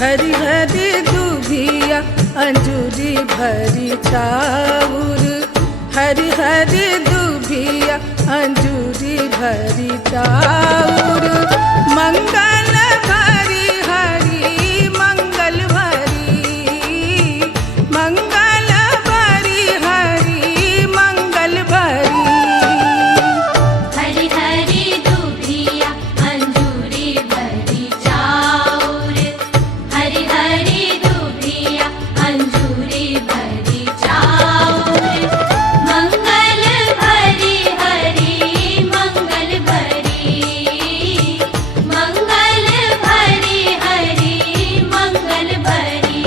हरी हरी दूभिया अंजूरी भरी चाउर, हरी हरी दूभिया अंजूरी भरी चाउर, मंगल भरी हरी मंगल भरी, मंगल भरी हरी मंगल भरी। हरी हरी दूभिया अंजूरी भरी चाउर, हरी हरी दूभिया अंजूरी भरी चाउर, मंगल भरी हरी मंगल भरी, मंगल भरी हरी मंगल भरी।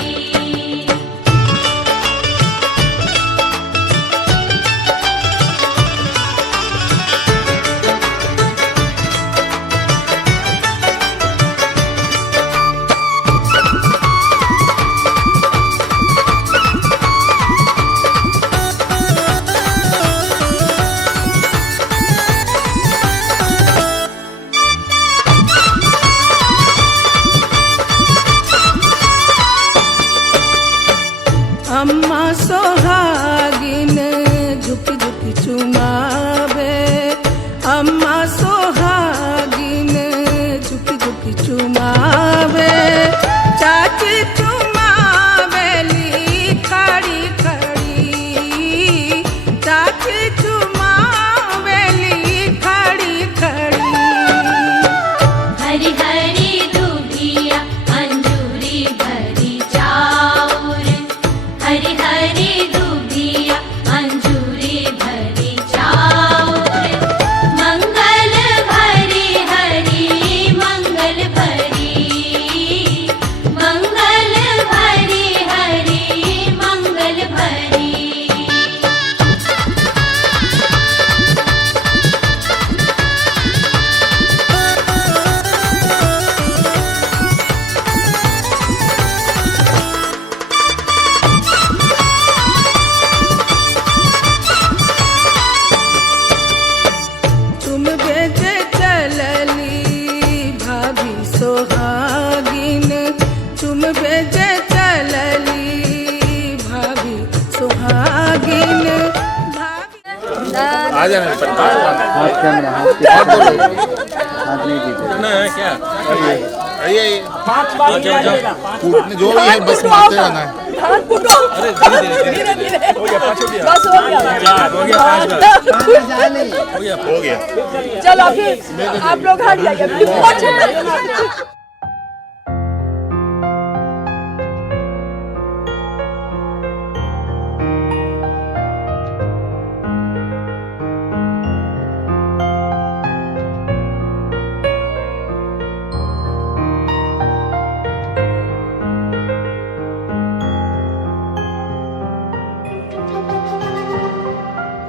अम्मा सोहागिन झुक झुक चुमावे, अम्मा सोहागिन झुक झुक चुमावे, चाची चुमावेली खड़ी खड़ी, चाची चुमावेली खड़ी खड़ी। हरी हरी दूभिया अंजूरी भरी चाउर, हरी हरी दूभिया अंजूरी भरी चाउर, मंगल भरी हरी मंगल भरी, मंगल भरी हरी मंगल भरी। तुम बेजे चलली भाभी सोहागिन, तुम बेजे चलली भाभी सोहागिन, आ जाना हाथ कैमरा, हाथ नहीं दीजिए ना क्या आइए जो भी है बस मारते रहना है। अरे धीरे धीरे हो गया, पाँच हो गया, बस हो गया, चार हो गया, पाँच हो गया। चलो फिर आप लोग हट जाइए।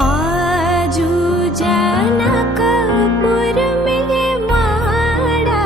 आजू जनकपुर में माड़ा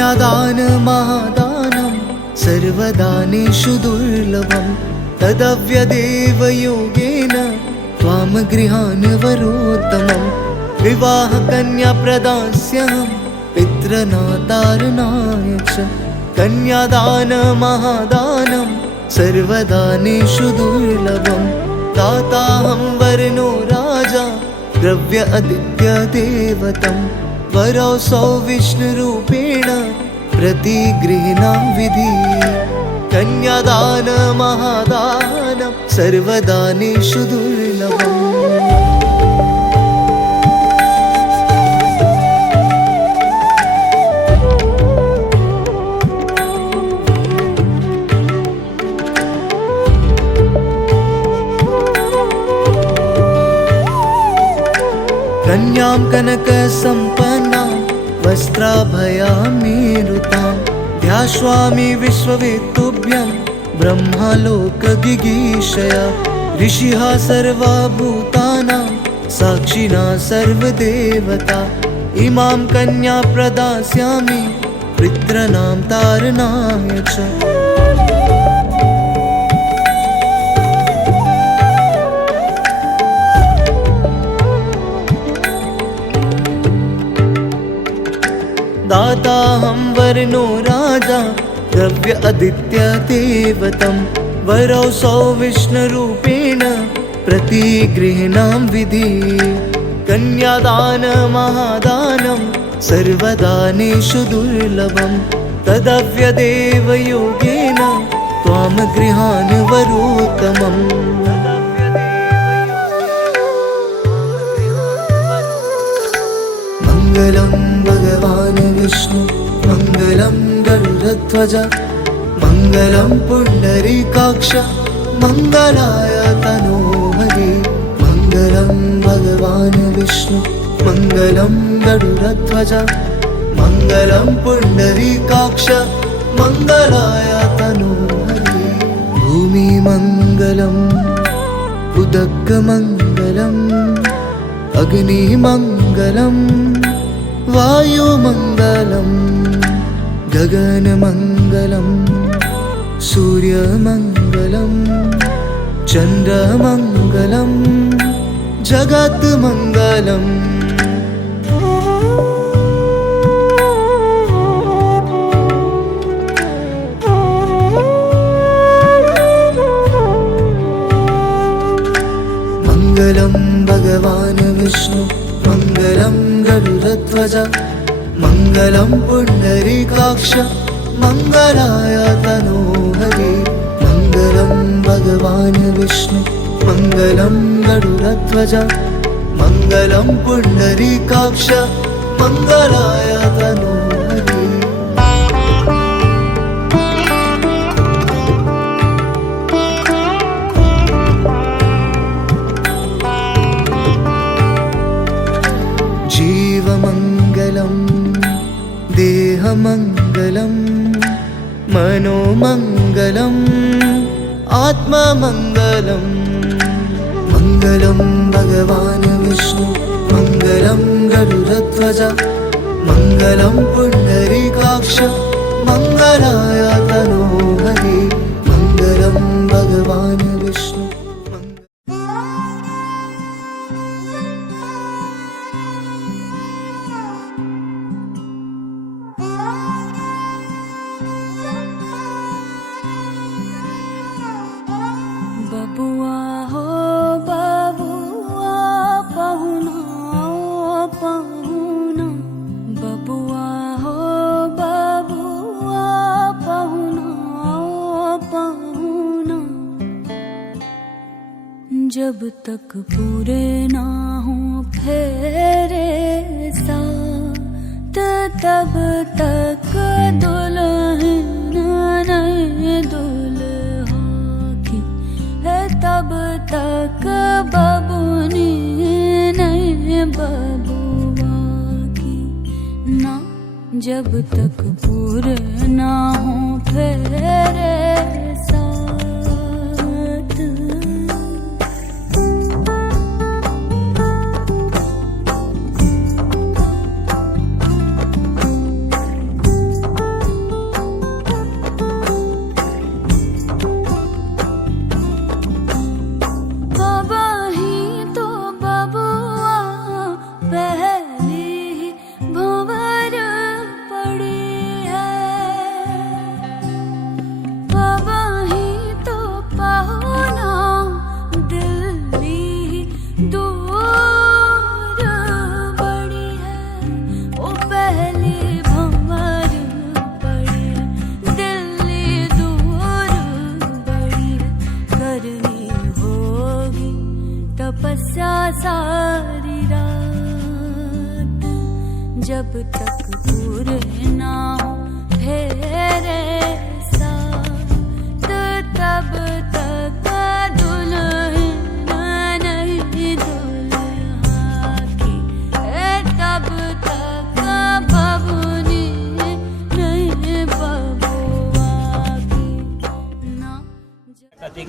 कन्यादान महादानं सर्वदानेषु दुर्लभं तदव्यदेव योगेन त्वां गृहान् वरोत्तमं विवाह कन्या प्रदास्यहं पितृनातारणाय च कन्यादान महादानं सर्वदानेषु दुर्लभं दाताहं वर्णो राजा द्रव्य आदित्य देवतं वरौसौ विष्णुरूपेण प्रतिगृह्णां विधि कन्यादान महादानं सर्वदानेषु दुर्लभम् कन्यां कनकसम्पन्नां वस्त्राभयामेरुतां ध्यास्वामि विश्ववेत्तुभ्यं ब्रह्मालोकगिगीषया ऋषिः सर्वभूतानां साक्षिणा सर्वदेवता इमां कन्या प्रदास्यामि पितॄणां तारणाय च दाताहं वर्णो राजा द्रव्य आदित्य देवतं वरौसौ विष्णुरूपेण प्रतिगृह्णां विधि कन्यादान महादानं सर्वदानेषु दुर्लभं तदव्यदेव योगेन त्वां गृहान् वरोत्तमम् मङ्गलं भगवान् विष्णु मङ्गलं गरुडध्वज मङ्गलं पुण्डरीकाक्ष मङ्गलाय तनोहरि मङ्गलं भगवान् विष्णु मङ्गलं गरुडध्वज मङ्गलं पुण्डरीकाक्ष मङ्गलाय तनोहरि भूमिमङ्गलम् उदकमङ्गलम् अग्निमङ्गलम् वायुमङ्गलम् गगनमङ्गलम् सूर्यमङ्गलम् चन्द्रमङ्गलम् जगत्मङ्गलम् मङ्गलं भगवान् विष्णु मङ्गलं गरुडध्वज मङ्गलं पुण्डरीकाक्ष मङ्गलाय तनोहरि मङ्गलं भगवान् विष्णु मङ्गलं गरुडध्वज मङ्गलं पुण्डरीकाक्ष मङ्गलाय तनोहरि जीवमङ्गलं देहमङ्गलं मनोमङ्गलम् आत्ममङ्गलं मङ्गलं भगवान् विष्णु मङ्गलं गरुडध्वज मङ्गलं पुण्डरीकाक्ष मङ्गलाय तनोहरि मङ्गलं भगवान् विष्णु बबुआ हो बबुआ पहुना पहुना बबुआ हो बबुआ पहुना पहुना जब तक पूरे ना हो फेरे साथ तब तक दुल्हन नहीं दुल्हा की है तब तक बबुनी नहीं बबुआ की ना जब तक पूरे ना हो फेरे साथ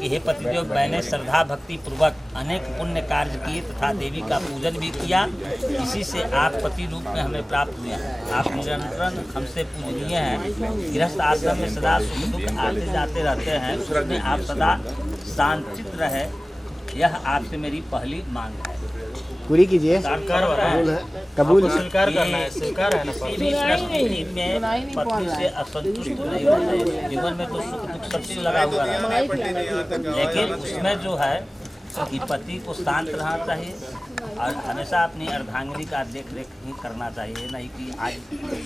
कि हे पतिदेव, मैंने श्रद्धा भक्ति पूर्वक अनेक पुण्य कार्य किए तथा देवी का पूजन भी किया, इसी से आप पति रूप में हमें प्राप्त हुए हैं। आप निरंतर हमसे पूजनीय हैं। गृहस्थ आश्रम में सदा सुख दुख आते जाते रहते हैं, उसमें आप सदा शांतचित्त रहे, यह आपसे मेरी पहली मांग है। पूरी कीजिए। कबूल स्वीकार करना है, स्वीकार है ना। में पत्नी से असंतुष्ट नहीं होना चाहिए। जीवन में तो सुख दुख सब चीज लगा हुआ है, लेकिन उसमें जो है कि पति को शांत रहना चाहिए और हमेशा अपनी अर्धांगिनी का देख रेख ही करना चाहिए। नहीं कि आज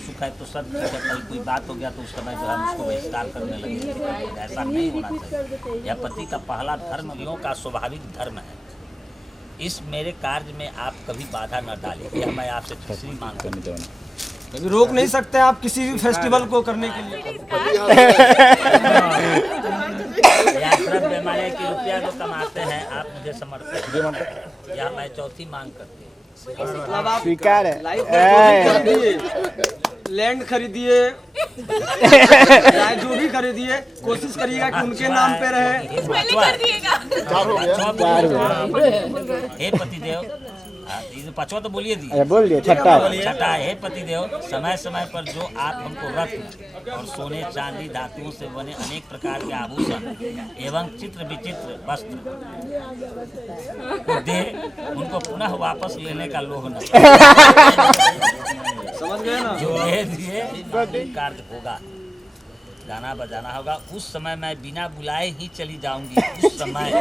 सुख है तो सब ठीक है, कल कोई बात हो गया तो उस समय जो है उसको बहिष्कार करने लगे, ऐसा नहीं होना चाहिए। यह पति का पहला धर्म, स्त्रियों का स्वाभाविक धर्म है। इस मेरे कार्य में आप कभी बाधा न डालें, यह मैं आपसे तीसरी मांग करनी कभी रोक नहीं सकते आप किसी भी फेस्टिवल को करने के लिए। बेमारे की रुपया जो कमाते हैं आप मुझे समर्पित, यह मैं चौथी मांग करती हूँ। स्वीकार है। लैंड खरीदिए, जो भी खरीदिए, कोशिश करिएगा कि उनके नाम पे रहे। हे पतिदेव, पांचवा तो बोलिए दी, बोल दिए छठा है पतिदेव, समय समय पर जो आप हमको रत्न और सोने चांदी धातुओं से बने अनेक प्रकार के आभूषण एवं चित्र विचित्र वस्त्र दे, उनको पुनः वापस लेने का लोभ न। समझ गए ना? जो दे दिए कार्य होगा, गाना बजाना होगा, उस समय मैं बिना बुलाए ही चली जाऊंगी। उस समय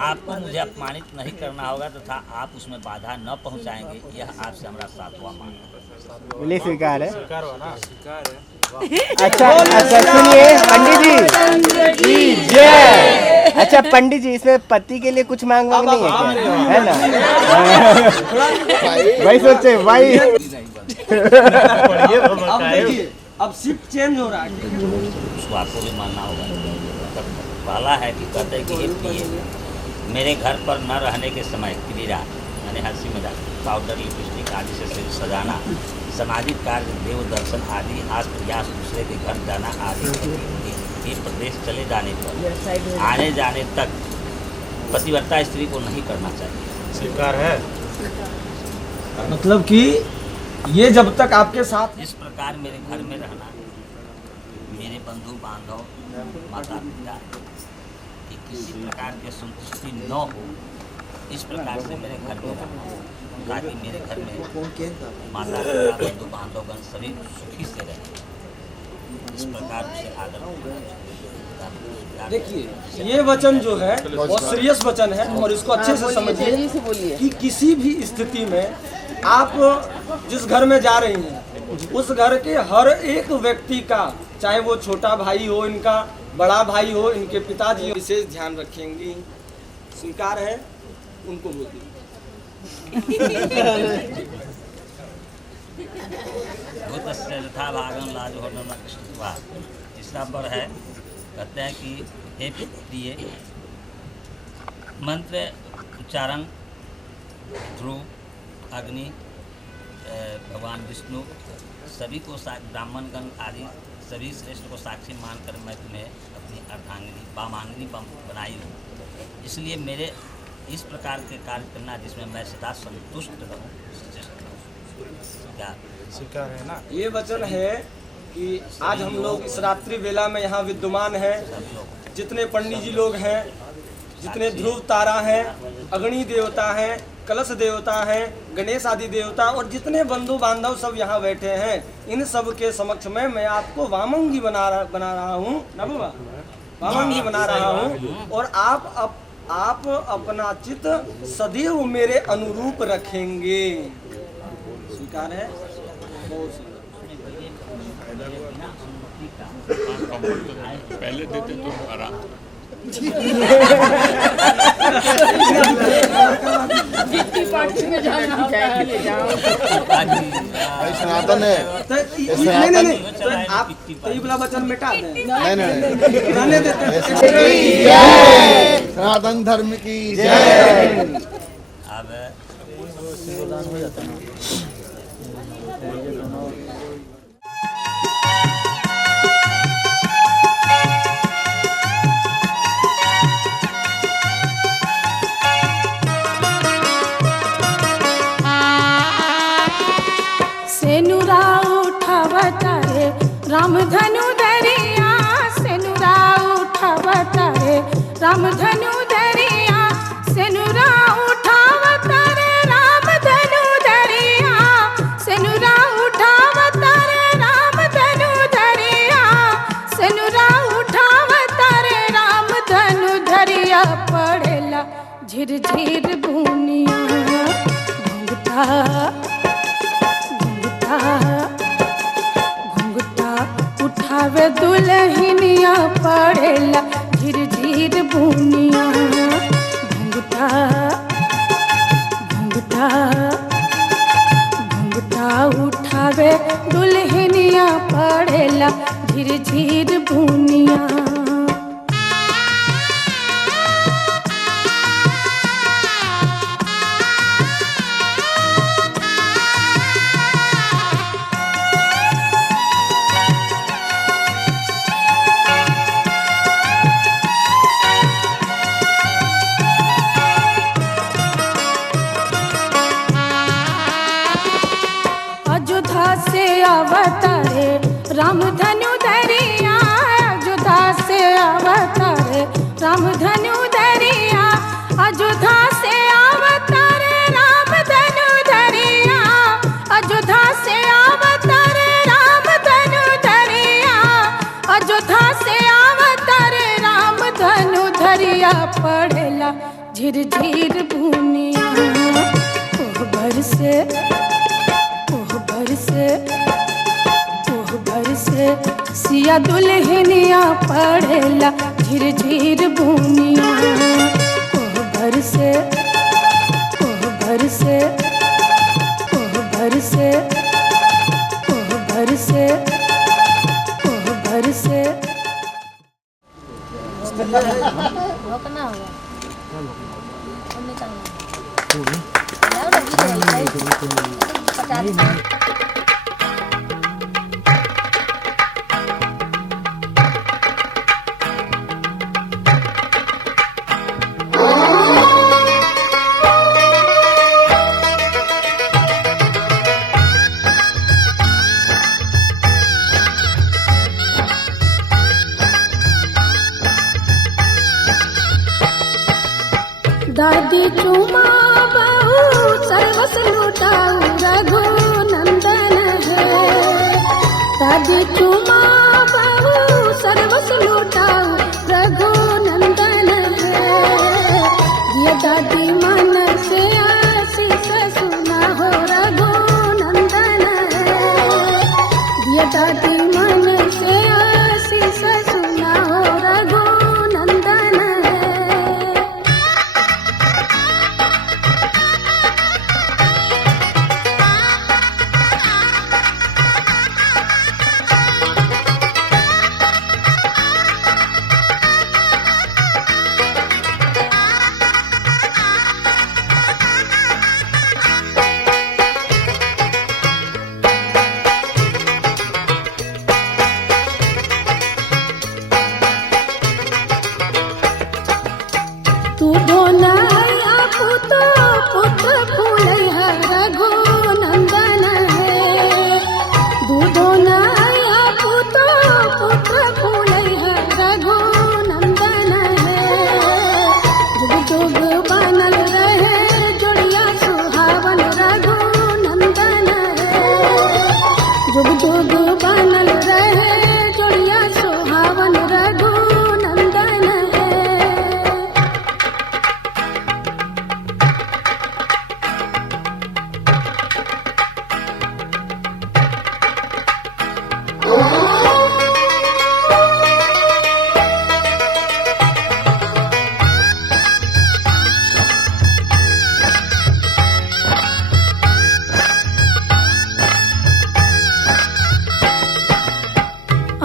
आपको मुझे अपमानित नहीं करना होगा तथा आप उसमें बाधा न पहुंचाएंगे, यह आपसे हमारा सातवां मांग है। बोलिए स्वीकार है। स्वीकार हुआ ना? स्वीकार अच्छा है। अच्छा, सुनिए पंडित जी, जय। अच्छा पंडित जी, इसमें पति के लिए कुछ मांग नहीं है क्या? है ना? भाई सोचे भाई। अब देखिए, अब शिफ्ट चेंज हो रहा है, उसको आपको भी मानना होगा। पहला है कि कहते हैं कि हे प्रिय, मेरे घर पर न रहने के समय क्रीड़ा यानी हंसी मजाक, पाउडर लिपस्टिक आदि से शरीर सजाना, सामाजिक कार्य, देव दर्शन आदि, आस प्रयास, दूसरे के घर जाना आदि, ये प्रदेश चले जाने पर आने जाने तक पतिव्रता स्त्री को नहीं करना चाहिए। स्वीकार है। मतलब कि ये जब तक आपके साथ इस प्रकार मेरे घर में रहना, मेरे बंधु बांधव, माता पिता की किसी प्रकार की संतुष्टि न हो, इस प्रकार से मेरे घर में रहना, ताकि मेरे घर में माता पिता, बंधु बांधवगण सभी सुखी से रहे। इस प्रकार से आदर। देखिए, ये वचन जो है बहुत सीरियस वचन है और इसको अच्छे से समझिए कि किसी भी स्थिति में आप जिस घर में जा रही हैं, उस घर के हर एक व्यक्ति का, चाहे वो छोटा भाई हो, इनका बड़ा भाई हो, इनके पिताजी हो, विशेष ध्यान रखेंगी। स्वीकार है? उनको बोलिए। यथा भागम लाज होना कृष्ण। तीसरा पर है, कहते हैं कि हे प्रिय, मंत्र उच्चारण ध्रुव, अग्नि, भगवान विष्णु सभी को ब्राह्मणगण आदि सभी श्रेष्ठ को साक्षी मानकर मैं तुम्हें अपनी अर्धांगिनी वामांगिनी बनाई हूँ। इसलिए मेरे इस प्रकार के कार्य करना जिसमें मैं सदा संतुष्ट रहूँ। क्या स्वीकार है ना? ये वचन है कि आज हम लोग इस रात्रि वेला में यहाँ विद्यमान हैं, जितने पंडित जी लोग हैं, जितने ध्रुव तारा हैं, अग्नि देवता हैं, कलश देवता हैं, गणेश आदि देवता और जितने बंधु बांधव सब यहाँ बैठे हैं, इन सब के समक्ष में मैं आपको वामंगी बना रहा हूँ ना बाबा, वामंगी बना रहा हूँ। और आप अपना चित्त सदैव मेरे अनुरूप रखेंगे। स्वीकार है? बहुत पहले देते तो आराम। सनातन है। नहीं, तो आप ये वाला वचन मिटा दें। नहीं, रहने देते हैं। सनातन धर्म की जय। राम धनु धरिया सेनुरा उठावता रे राम धनु धरिया सेनुरा उठावता रे राम धनु धरिया सेनुरा उठावता रे राम धनु धरिया सेनुरा उठावता रे राम धनु धरिया पड़ेला झिर झिर भूनिया घुंघटा घुंघटा घुंघटा उठावे दुल्हनिया पड़ेला झिर झिर भूनिया घुंघटा घुंघटा घुंघटा उठावे दुल्हनिया पड़ेला झिर झिर भूनिया। अयोध्या से अवतारे राम धनु धरिया अयोध्या से अवतारे राम धनु धरिया अयोध्या से अवतारे राम धनु धरिया अयोध्या से अवतारे राम धनु धरिया अयोध्या से अवतारे राम धनु धरिया पड़ेला झिर झिर भूनिया कोहबर से सिया दुल्हनिया पड़ेला झिर झिर भूनिया कोहबर से कोहबर से कोहबर से कोहबर से कोहबर से दादी चुमा बहु सर्वस लुटाऊ रघु नंदन है दादी चुमा बहु सर्वस लुटाऊ रघु नंदन है ये दादी मन से आशीष सुना हो रघु नंदन है ये दादी मन से आशीष सुना हो रघु नंदन है। तू ढोलैया पुतो पुत फूलैया रघु नंदन है तू ढोलैया पुतो पुत्र फूलैया रघु नंदन है जुग जुग बनल रहे जोड़िया सुहावन रघु नंदन है जुग जुग बनल रहे जोड़िया सुहावन रघु नंदन है।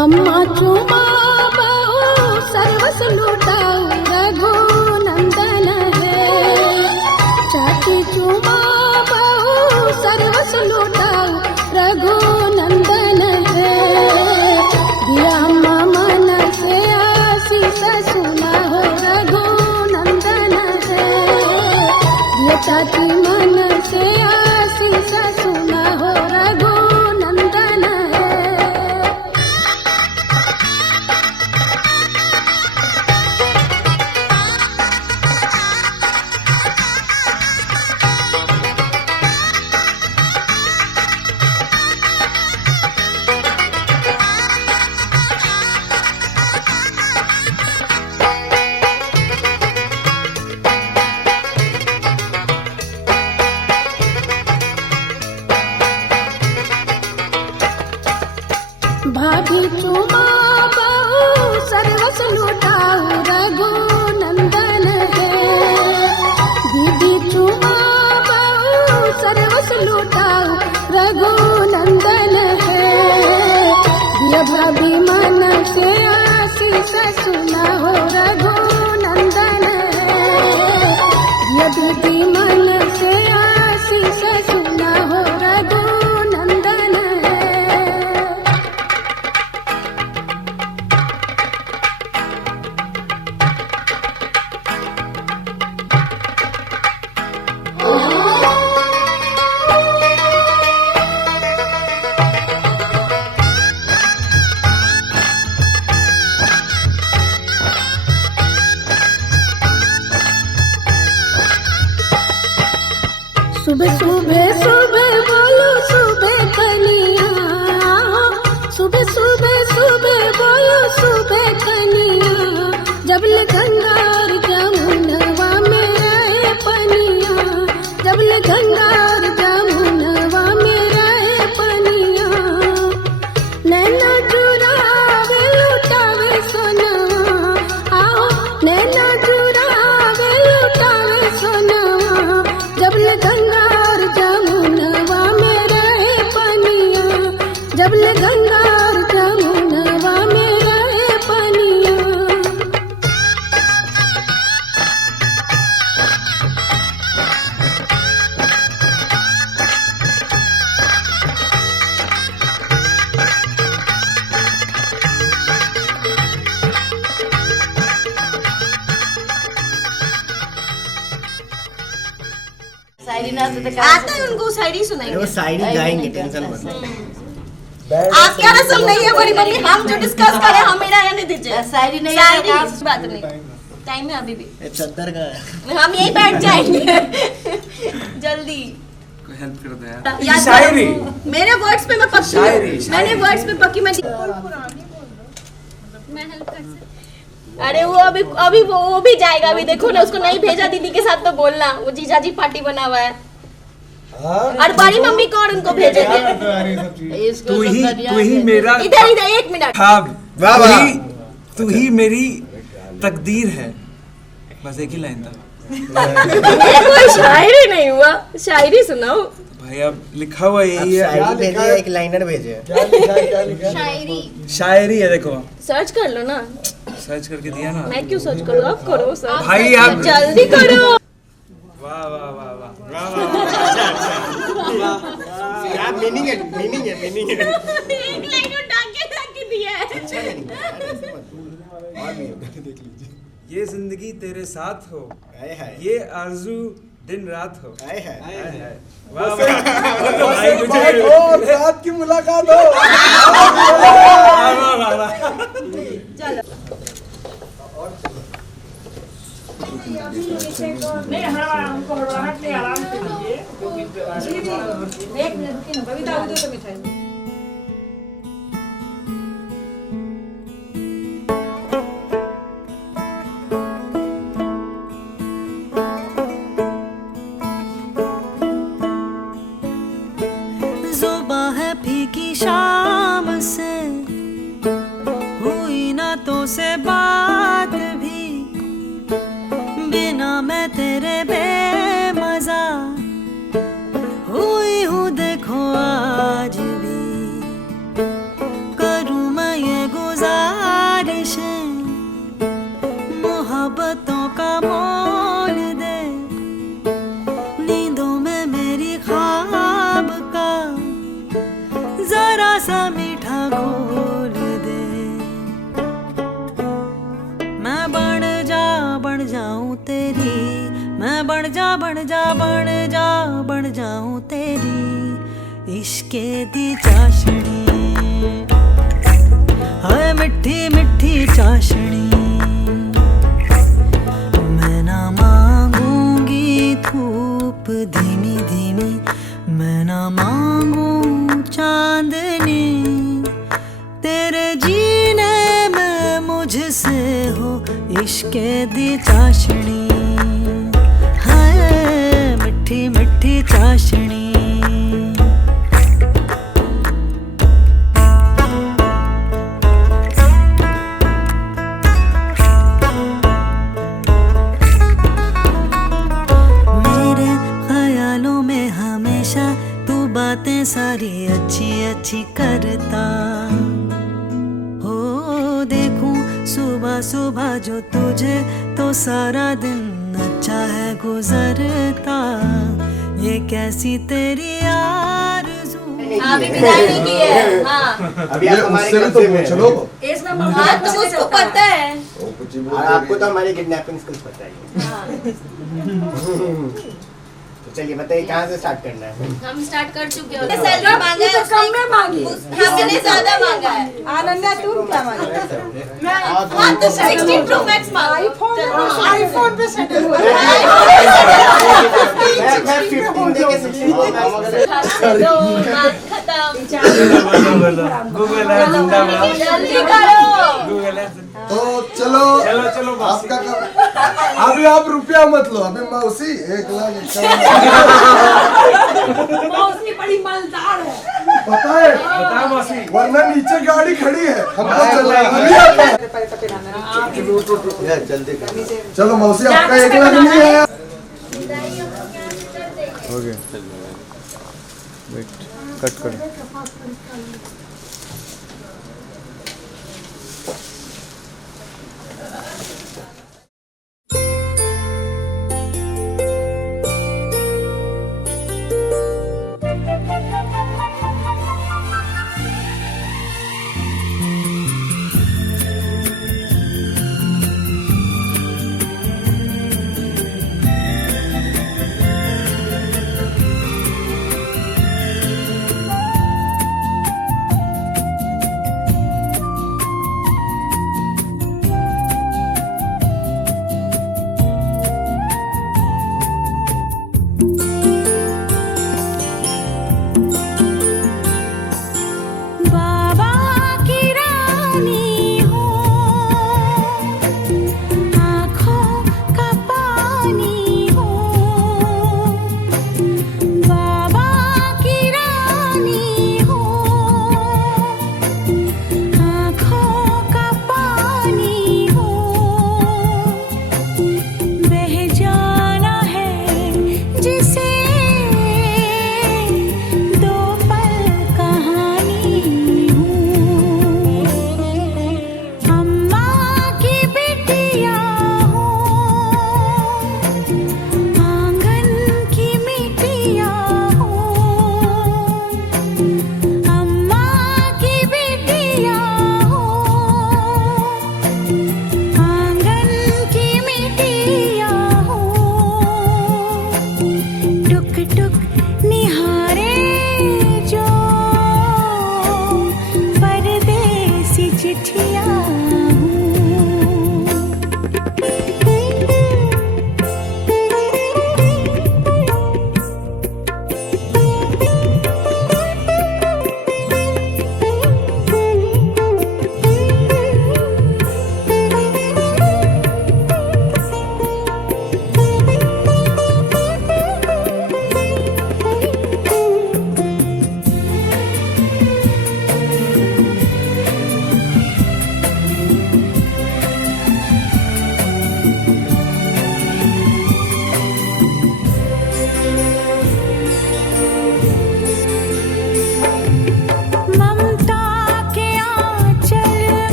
अम्मा चुमा बहु सर्वस लुटाऊ रघु नंदन है चाची चुमा बहु सर्वस लुटाऊ रघु नंदन है दिया अम्मा मन से आशीष सुना हो रघु नंदन है दिया चाची मन से आशीष सुना हो रघु नंदन है। भाभी चुमा बहु सर्वस लुटाऊ रघुनंदन है। दीदी चुमा बहु सर्वस लुटाऊ रघुनंदन है। दिया भाभी मन से आशीष सुना हो रघुनंदन है। दिया दीदी मन से आशीष सुना हो रघुनंदन है। सुबह सुबह सुबह बोलो सुबह कनिया, सुबह सुबह सुबह बोलो सुबह कनिया। जबल गंगा और जमुनवा में रहे पनिया, जबल गंगा और जमुनवा में रहे पनिया। नैना चुरावे लुटावे सोनवा, आओ नैना चुरावे लुटावे सोनवा। जबल गंगा और जमुनवा में रहे पनिया, जबल गंगा और जमुनवा में रहे पनिया। आता है उनको शायरी सुनाएंगे। वो शायरी गाएंगे, टेंशन मत लो। आप क्या रसम नहीं है बड़ी मम्मी, हम जो डिस्कस करें हम मेरा रहने दीजिए। शायरी नहीं है बात नहीं, टाइम है अभी भी। चद्दर का हम यहीं बैठ जाएंगे जल्दी। हेल्प कर दे याद शायरी। मेरे वर्ड्स पे मैं पक्की हूँ। मैंने वर्ड्स पे पक्की मैं हेल्प कर सकती। अरे वो अभी वो भी जाएगा, अभी देखो ना उसको नहीं भेजा दीदी के साथ तो बोलना, वो जीजाजी पार्टी बना हुआ है। और बड़ी मम्मी को और उनको भेजेंगे। तू ही मेरा इधर इधर एक मिनट। तू ही मेरी तकदीर है, बस एक ही लाइन था। मेरा कोई शायरी नहीं हुआ, शायरी सुनाओ भाई। अब लिखा हुआ यही है। शायरी भेजिए, एक लाइनर भेजिए। शायरी है, देखो सर्च कर लो ना। सर्च करके दिया ना। मैं क्यों सर्च करूँ, आप करो सर भाई आप जल्दी करो। वाह वाह वाह वाह। मीनिंग है, मीनिंग है, मीनिंग है। एक लाइन उठा के दिया है। ये जिंदगी तेरे साथ हो, हाय हाय, ये आरज़ू दिन रात हो। हाय हाय। वाह वाह। रात की मुलाकात हो। नहीं हमको हड़बड़ाहट नहीं, आराम से कीजिए। एक मिनट रुकिए ना, बबीता वो दो तो मिठाई। जुबां है फीकी शाम से, हुई ना तो से बात भी, बिना मैं तेरे बेमजा हुई हूँ देखो आज भी। करूँ मैं ये गुजारिशें, मोहब्बतों का मोल दे, नींदों में मेरी ख्वाब का जरा सा मीठा घोल दे। मैं बन जाऊं तेरी, मैं बन जाऊं तेरी इश्के दी चाशनी, हाय मिठी मिठी चाशनी। मैं ना मांगूंगी धूप धीमी धीमी, मैं ना मांगू चांदनी, तेरे जीने में मुझसे हो इश्के दी चाशनी, हाय मिठी मिठी चाशनी। सुबह जो तुझे तो सारा दिन अच्छा है गुजरता, ये कैसी तेरी आरज़ू। अभी विदाई नहीं की है। हाँ अभी आप हमारे कब्जे में हैं। इस नंबर हाँ तो उसको पता है। और आपको तो हमारी किडनैपिंग स्किल्स पता ही है। तो चलिए बताइए कहाँ से स्टार्ट करना है? हम स्टार्ट कर चुके हैं। सैलरी मांगा है कम में मांगी, हमने ज्यादा मांगा है। आनंदा तुम क्या मांगी? हाँ तो 16 Pro Max मांगा। आईफोन पे सेटल हुआ। मैं 15 दे के 16 दो हाथ खत्म। गूगल है जिंदाबाद। जल्दी करो। गूगल है तो चलो चलो आपका अभी आप रुपया मत लो, अभी मौसी 1,51,000 मौसी बड़ी मालदार है। पता है, बता मौसी। वरना नीचे गाड़ी खड़ी है, हमको चलना है। जल्दी चलो मौसी, आपका 1,00,000 नहीं है। हो गया, वेट कट कर। चिट्ठियाँ